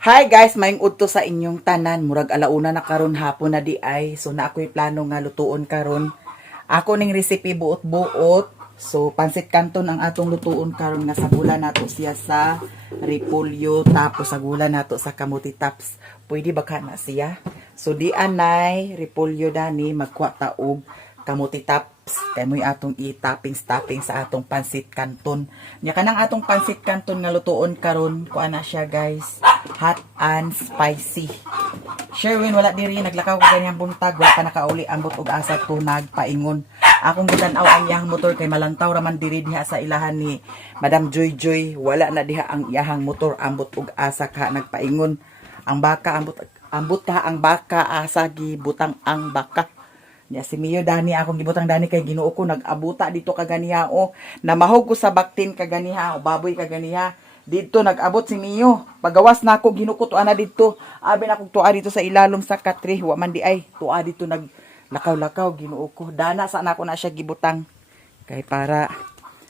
Hi guys, maing udto sa inyong tanan. Murag alauna na karon hapon na di ay. So na ako'y plano nga lutuon karon. Ako ning recipe buot-buot. So pansit canton ang atong lutuon karon nga sagula nato siya sa repolyo tapos sagula nato sa kamuti taps. Pwede ba na siya? So di anay repolyo dani magkuha taog kamuti taps kay mo'y atong i-toppings sa atong pansit canton. Nya kanang atong pansit canton nga lutuon karon kuha na siya guys. Hot and spicy. Sherwin wala diri naglakaw ko ganyang buntag wala pa nakauli ambot og asa tunag paingon. Akong gitanaw ang iyahang motor kay malantaw raman diri diha sa ilahan ni Madam Joy Joy. Wala na diha ang iyahang motor ambot og asa ka nagpaingon. Ang baka ambot ka ang baka asa gibutang ang baka. Ya si Mio dani akong gibutang dani kay Ginoo ko nag-abuta dito kaganiha o namahog ko sa baktin kaganiha o baboy kaganiha. Dito nag-abot si Mio. Pagawas na ako ginukot ana dito. Abi na akong tuwa dito sa ilalom sa katri. Wa man di ay tuwa dito naglakaw-lakaw Ginoo ko. Dana sa na ako na siya gibutang. Kay para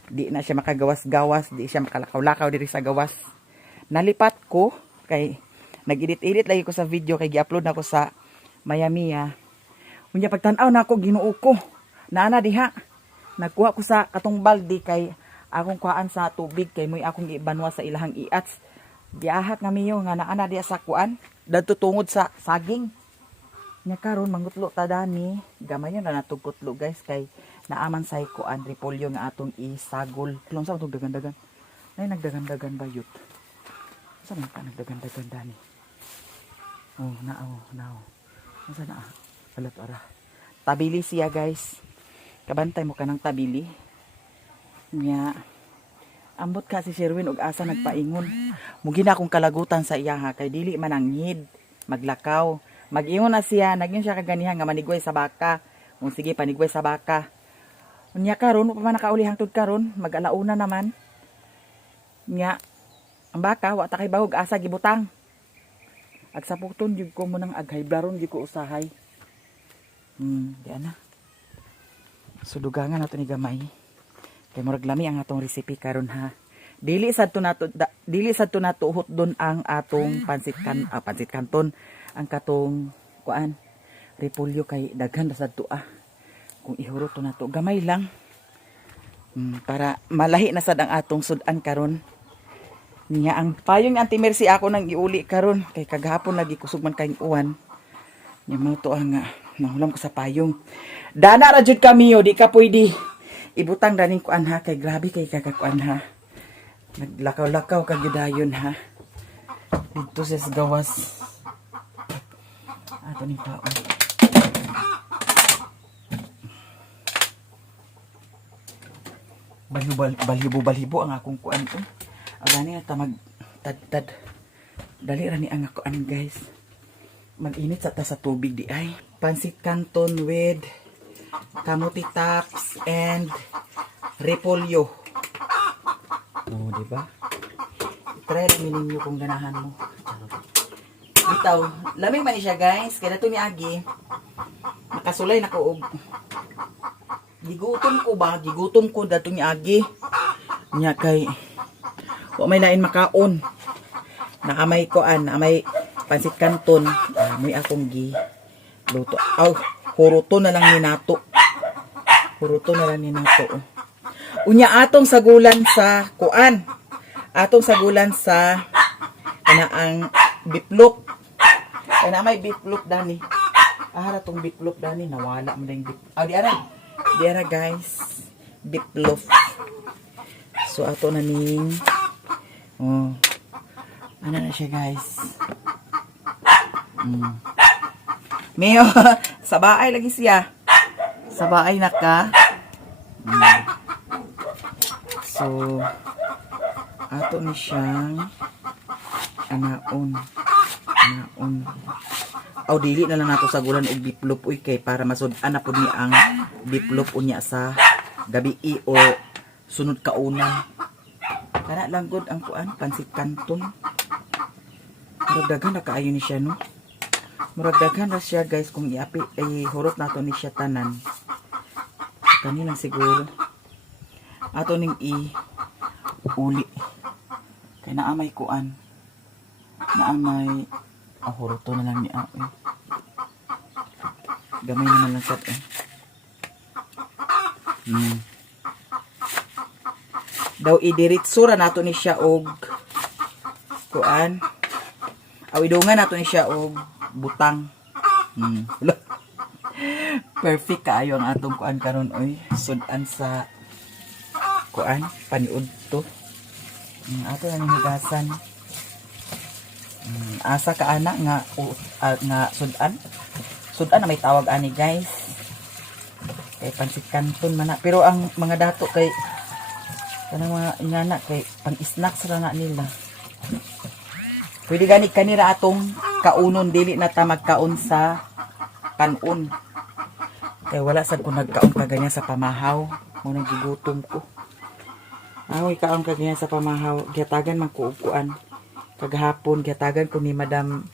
di na siya makagawas-gawas, di siya makalakaw-lakaw diri sa gawas. Nalipat ko kay nag-edit-edit lagi ko sa video kay gi-upload na ko sa Miami. Unya pagtan-aw na ako Ginoo ko. Naana diha. Nagkuha ko sa katong baldi kay akong kuhaan sa tubig kay mo'y akong ibanwa sa ilahang iats. Giahat nga Mio nga naana diha sa kuan dadto tungod sa saging. Nya karon mangutlo ta dani, gamayon na natugkutlo guys kay naaman say kuan repolyo nga atong isagol. Long sa tug dagan-dagan. Nay nagdagan-dagan bayot. Sa man ka nagdagan-dagan dani. Oh, nao. Asa na? Alat ara. Tabili siya guys. Kabantay mo kanang tabili. Nya ambot ka si Sherwin og asa nagpaingon. Mugi na akong kalagutan sa iya ha kay dili man ang hid maglakaw. Mag-ingon na siya, nagyon siya kaganihan nga manigway sa baka. Kung sige panigway sa baka. Unya karon pa man nakauli hangtod karon, mag-alauna naman. Nya ang baka wa ta kay bahog asa gibutang. Agsaputon jud ko mo nang aghaybraron jud ko usahay. Diyan na. Sudugangan nato ni gamay. Kay murag lami ang atong recipe karon ha. Dili sad to nato hot don ang atong pansit canton ang katong kuan repolyo kay daghan ra sad to kung ihurot to nato gamay lang para malahi na sad ang atong sudan karon niya ang payong Auntie Mercy ako nang iuli karon kay kagahapon lagi kusog man kayong uwan nya mo to ang nahulam ko sa payong dana ra jud kami di ka pwede ibutang daning kuan ha kay grabe kay kakakuan ha naglakaw-lakaw kag yudayon ha dito sa gawas ato ni tao balhibo ang akong kuan to agani na ta mag tad dali ra ni ang kuan guys mag-init sa ta sa tubig di ay pansit canton with kamuti taps and repolyo. Oh, di ba? Try lang ninyo kung ganahan mo. Bitaw, lamig man siya guys. Kaya nato ni Agi. Nakasulay na ko og gigutom ko dato ni Agi. Nya kay wa may lain makaon. Naamay koan, naamay pansit canton. May akong gi luto. Huruto na lang ni nato. Unya atong sagulan sa kuan. Atong sagulan sa kanaang biplop. Kana may biplop dani. Ara tong biplop dani nawala mo ding bip. Di ara guys. Biplop. So ato na ning ano na siya guys. Mio, sa bahay lagi siya. Sa bahay na ka. So, ato ni siyang anaon. Dili na lang nato sagulan og biplop uy kay para masud-an na pud ni ang biplop unya sa gabi o sunod kaunan. Kana lang gud ang kuan pansit canton. Murag na kaayo ni siya no. Murag daghan na siya guys kung ihurot nato ni siya tanan. Kanilang siguro. Ato ning uli. Kay naamay kuan. na may huruto na lang ni Aoy. Gamay naman lang sad eh. Daw idiritso ra nato ni siya og kuan. Idungan nato ni siya og butang. Perfect kaayo ang atong kuan karon oy. Sudan sa kuan paniud to. Ato na higasan. Asa ka ana nga sudan. Sudan na may tawag ani guys. Kay pansit kanton man na. Pero ang mga dato kay kanang mga ingana kay pang-snacks ra na nila. Pwede gani kanira atong kaunon dili na ta magkaon sa kanon. Kay wala sad ko nagkaon kaganya sa pamahaw. Mo nang gigutom ko. Amoy kaon kaganya sa pamahaw. Gihatagan man ko og kuan. Kagahapon gihatagan ko ni Madam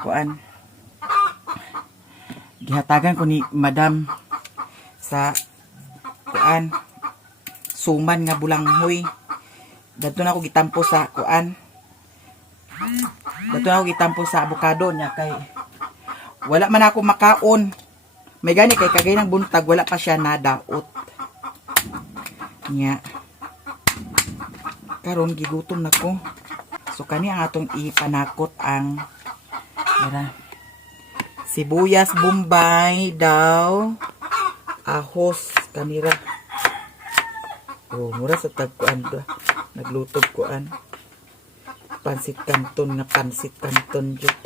kuan. Gihatagan ko ni Madam sa kuan suman nga bulanghoy. Dadto na ako gitampo sa kuan. Dadto na ako gitampo sa avocado niya kay wala man ako makaon. May gani kay kagay ng buntag wala pa siya nadaot. Nya. Karon gigutom nako. So kani ang atong ipanakot ang sibuyas bombay daw. Ahos kanira. Mura sa tagkuan to. Naglutob kuan. Pansit kanton nga pansit kanton jud.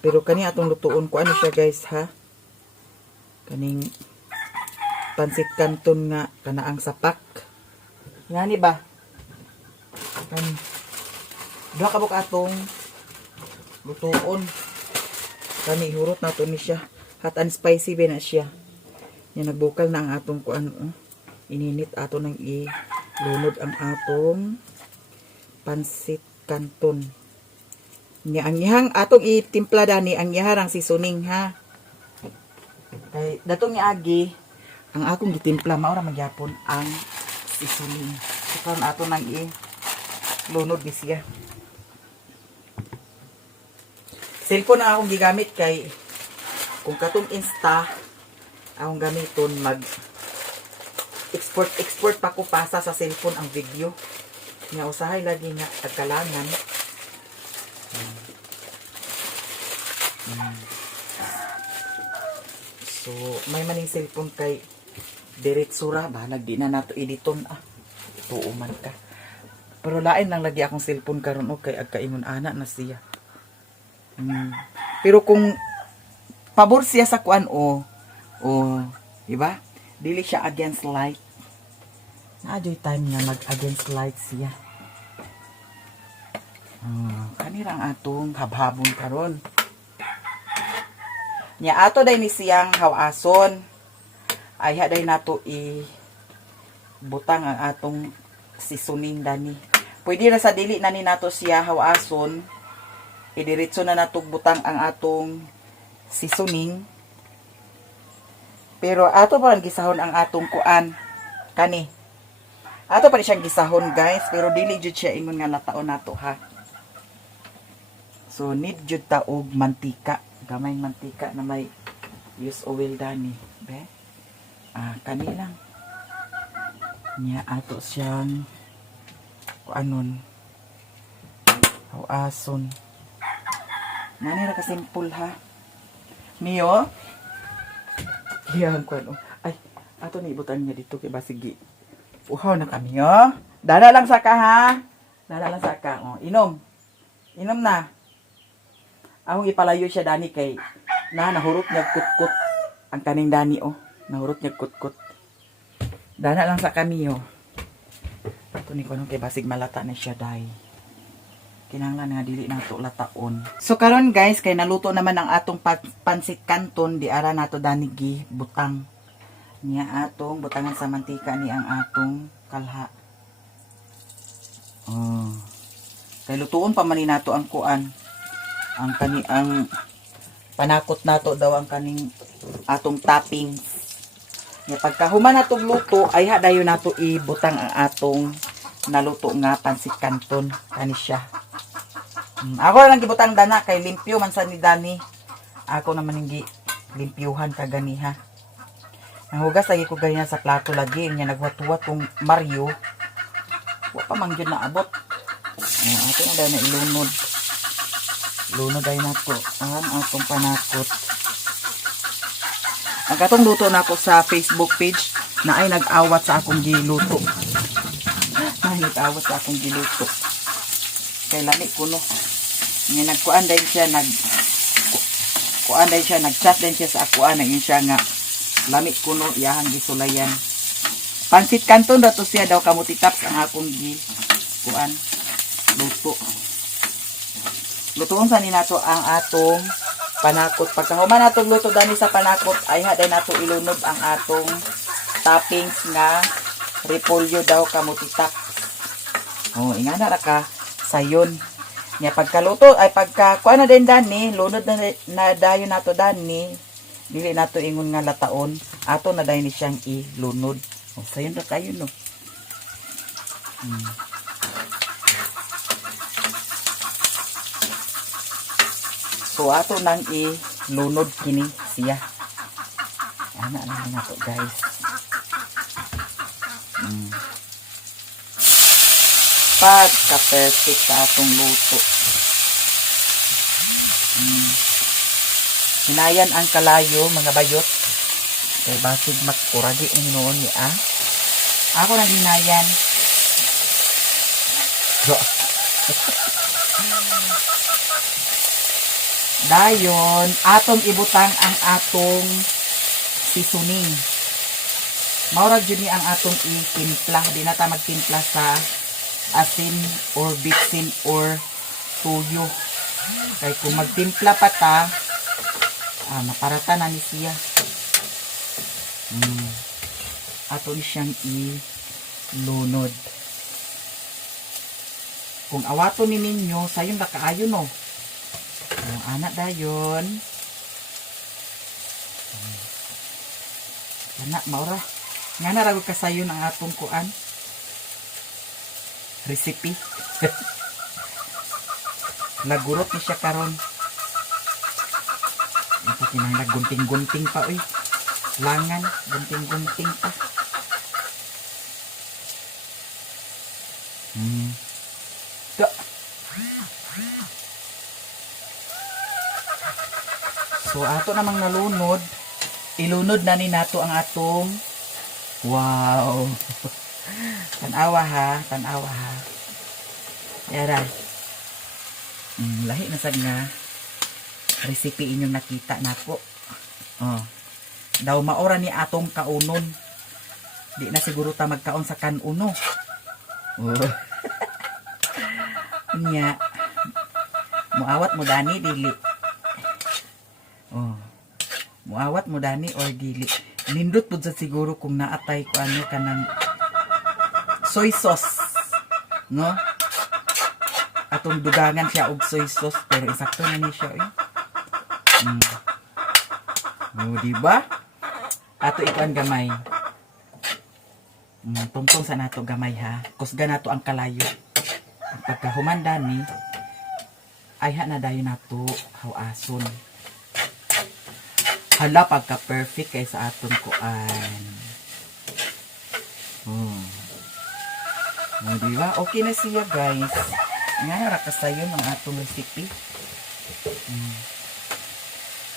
Pero kani atong lutuon ko ano siya guys ha. Kaning pansit kanton nga kanaang sapak. Ngani ba? Kan duha ka buk atong lutuon. Kani hurot nato ni siya. Hot and spicy ba na siya. Yan nagbukal na ang atong kuan. Ininit ato nang ilunod ang atong pansit kanton. Nya ang ihang atong itimpla dani ang iharang seasoning ha. Kay datong niagi ang akong gitimpla mao ra magyapon ang seasoning. Karon ato nang ilunod ni siya. Cellphone na akong gigamit kay kung katong Insta akong gamiton mag export pa ko pasa sa cellphone ang video. Nga usahay lagi nga pagkalangan. So may maning cellphone kay diretsura ba nagdi na nato editon tuuman ka. Pero lain lang lagi akong cellphone karon kay agkaingon ana na siya. Pero kung pabor siya sa kuan di ba? Dili siya against light. Naadyo'y time nga mag-against light siya. Kanirang atong habhabon karon. Nya ato day ni siyang hawason. Ay haday nato butang ang atong seasoning dani. Pwede na sa dili na ni nato siya hawason. Idiretso na nato butang ang atong seasoning. Pero ato pa lang gisahon ang atong kuan. Kani. Ato pa rin siyang gisahon guys. Pero dili jud siya ingon nga lataon nato ha. So need jud ta og mantika. Gamay mantika na may use oil dani. Be? Kani lang. Nya ato siyang kuanon. Hawason. Nani ra ka simple ha. Niyo. Yan ko ay ato ni ibutan niya dito kay basigi. Uhaw na kami Dala lang sa ka ha. Dala lang sa ka. Inom. Inom na. Among ipalayo siya dani kay nahurot niya kutkut ang kaning dani nahurot niya kutkut. Dala lang sa kami Ato ni kuno kay basig malata na siya dai. Kinahanglan nga dili nato lataon. So karon guys kay naluto naman ang atong pansit kanton di ara nato danigi butang. Niya atong butangan sa mantika ni ang atong kalha. Kay lutuon pa man ni nato ang kuan. Ang panakot nato daw ang kaning atong toppings. Nya pagkahuman nato luto ay hadayon nato ibutang ang atong naluto nga pansit kanton kani siya. Ako lang gibutang dana kay limpyo man sa ni Dani. Ako naman hindi limpyuhan kagani ha. Nanghugas lagi ko ganyan sa plato lagi. Nya nagwat-wat kung Mario. Wa pa man gyud naabot. Ato na dahil na ilunod. Lunod ay nato. Ang atong panakot. Ang katong luto na ako sa Facebook page na ay nag-awat sa akong giluto. Nag-awat sa akong giluto. Kay lani ko no. Nga nagkuan din siya, nag-chat din siya sa akuan. Naging siya nga, lami ko no, iyahang gisulayan. Pansit Canton daw to siya daw kamuti taps ang akong kuan luto. Lutoon sa ni nato ang atong panakot. Pagkahuman natong luto dani sa panakot ay haday nato ilunod ang atong toppings nga repolyo daw kamuti taps. Oh, ingana ra ka sayon. Nya pagkaluto ay pagka kuan na din dani, lunod na dayon nato dani. Dili nato ingon nga lataon, ato na dayon ni siyang ilunod. Oh, sayon ra kayo no. So ato nang ilunod kini siya. Ana na nato guys. Pagka-perfect sa atong luto. Hinayan ang kalayo, mga bayot. Kaya basig magkuragi ang noon ni Ako nang hinayan. Dayon, atong ibutang ang atong seasoning. Maurag yun ni ang atong itimpla. Di na ta magtimpla sa asin or bitsin or tuyo. Kaya kung magtimpla pa ta, maparata na ni siya. Ato ni siyang ilunod. Kung awato ni ninyo, sayong nakaayo no. Anak dayon. Anak, maura. Nga naragod kasayon ang atong kuan. Recipe. Nagurot ni siya karon. Ito kinang gunting-gunting pa oy. Langan, gunting-gunting pa. So ato namang nalunod. Ilunod na ni nato ang atong wow. Tanawa ha. Yara. Lahi na sad nga recipe inyong nakita nako. Daw maora ni atong kaunon. Di na siguro ta magkaon sa kanuno. Nya. Muawat mo dani dili. Muawat mo dani or dili. Nindot pud sa siguro kung naatay ko ano kanang soy sauce, no? Atong dugangan siya og soy sauce pero insakto na ni siya diba? Ato ikuan gamay. Tungtong sa nato gamay ha. Kusga nato ang kalayo. Ang pagkahumanda ni ay na dayon nato hawason. Hala pagka-perfect kay sa aton kuan. Diba? Okay na siya guys. Nga ra kasayon ang atong recipe.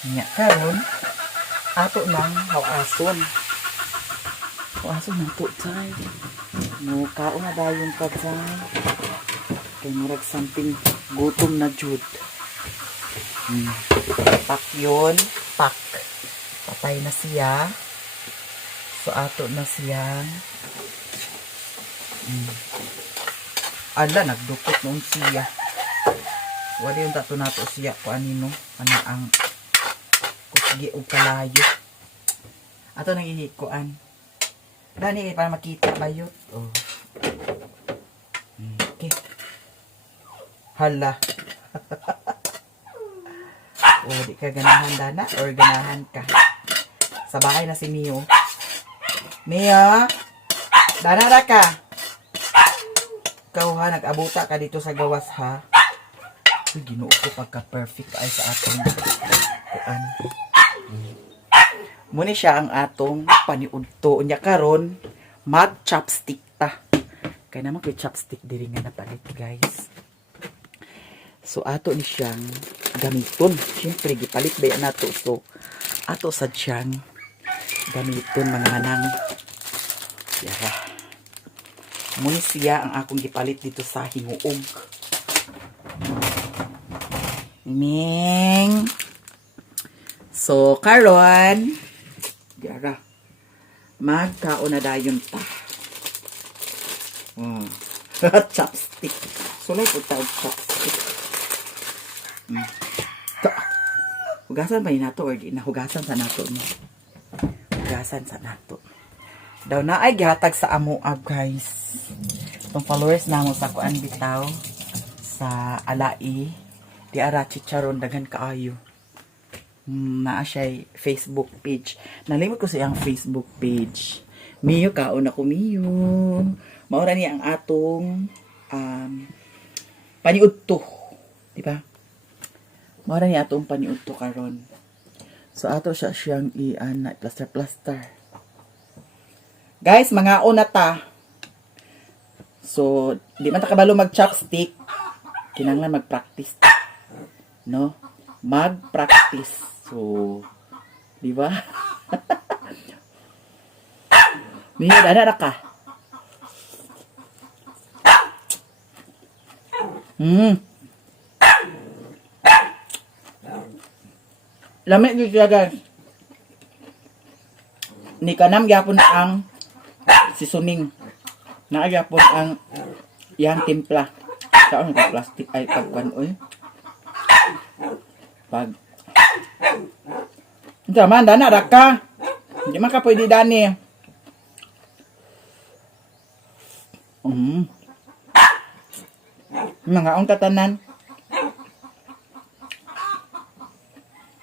Nya karon ato nang hawason. Hawason nato tay. No kaon na dayon ka tay. Kay murag something gutom na jud. Pak yun. Pak. Patay na siya. So ato na siya. Ala, nagdukot noon siya. Wala yung tato nato siya kung anino. Ano ang kusgi o kalayo. Ato nang ihikuan. Dani para makita bayot. Okay. Hala. Di ka ganahan dana or ganahan ka. Sa bahay na si Mio. Mio, dana ra ka. Ikaw ha, nag-abuta ka dito sa gawas ha. Uy, Ginoo ko pagka-perfect ay sa atong kuan. Muna siya ang atong paniudto nya karon mag-chopstick ta. Kaya naman kay chopstick diri nga napalit, guys. So ato ni siyang gamiton. Siyempre gipalit ba nato, so ato sa siyang gamiton mga manang. Yara. Muna siya ang akong gipalit dito sa hinuog. Ming. So karon, yara. Magkaon na dayon ta. Chopstick. Sulay po tawag chopstick. Hugasan ba yun nato or di na? Hugasan sa nato mo. Hugasan sa nato. Daw na ay gihatag sa amuag, guys. Itong followers na mo sa kuan bitaw sa alai. Di ara chicharon dagan kaayo. Naa siya Facebook page. Nalimot ko siyang Facebook page. Miyo kaon ako Miyo. Maura niya ang atong paniudto, di ba? Maura niya atong paniudto karon. So ato siya siyang plaster. Guys, mga una ta. So, di man ta kabalo mag-chopstick. Kinahanglan mag-practice. No? Mag-practice. So, di ba? Miyo, dana ka. Lamig dito, guys. Ni kanam gyapon ang seasoning. Naa gyapon ang yang timpla. Saan ka plastic ay pagkuan oy. Pag Ito man, dana raka. Hindi man ka pwede dani. Mga ang tatanan.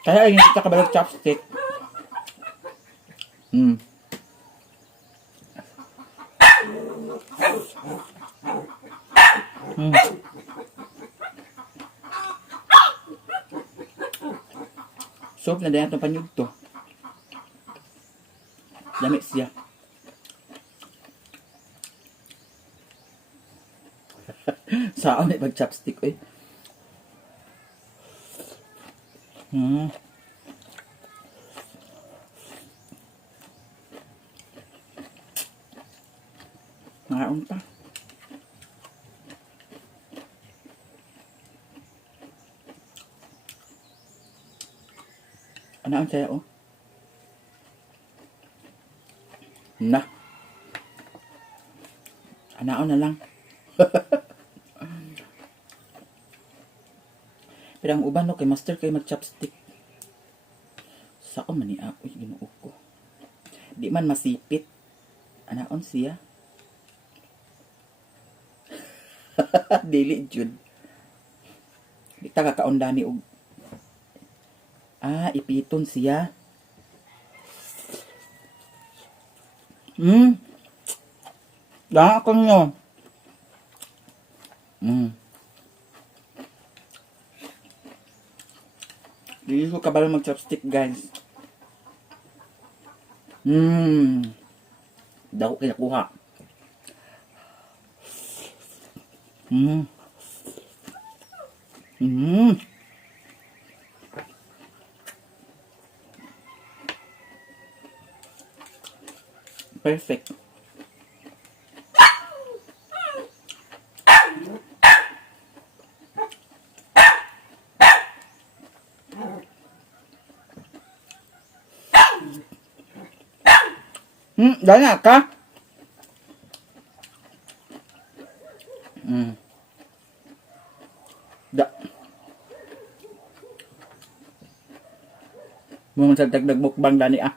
Kaya ayun kita kabalog chopstick. Soup na dayan itong panyug to. Lamig siya. Saan may mag-chopstick eh. Ngaon pa. Anaan saya oh. Na. Anaan na lang. Pero ang uban no kay master kay mag-chopstick. Sao man ni ako Ginoo ko. Di man masipit. Anaon siya? Dili jud. Di ta kakaundani og ipiton siya. Daan ako nyo. Dili ko kabalo mag-chopstick, guys. Dako kinakuha. Perfect. Dana ka? Mo magdagdag mukbang dani ah.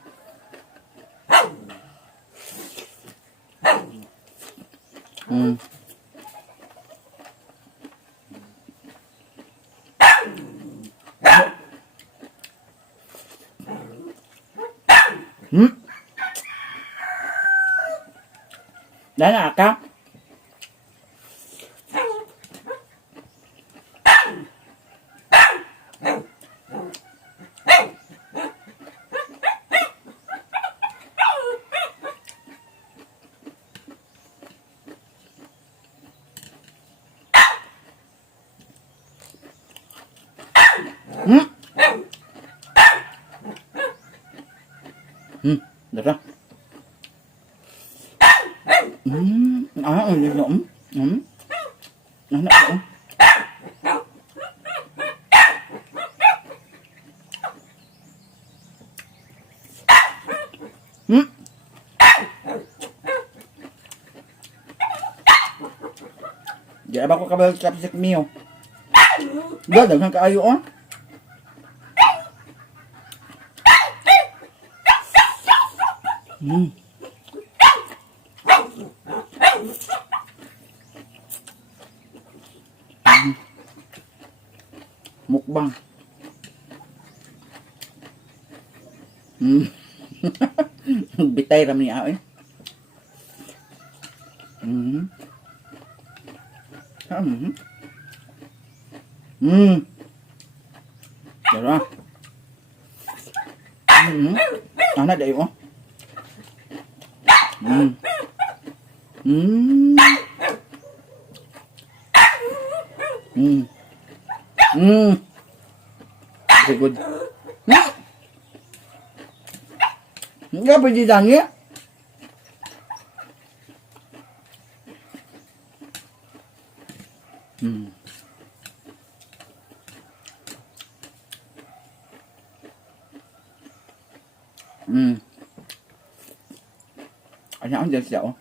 Dana ka? Hmm? Dara. Hindi na. Ano ko? Di ba ko kabal kapsik miyo? Daghang kaayo on. Mukbang. Bitay ram ni aoy. Dara. Ana dai oh. Very good. Enggak pwede dangi. Ano ang dyan siya oh.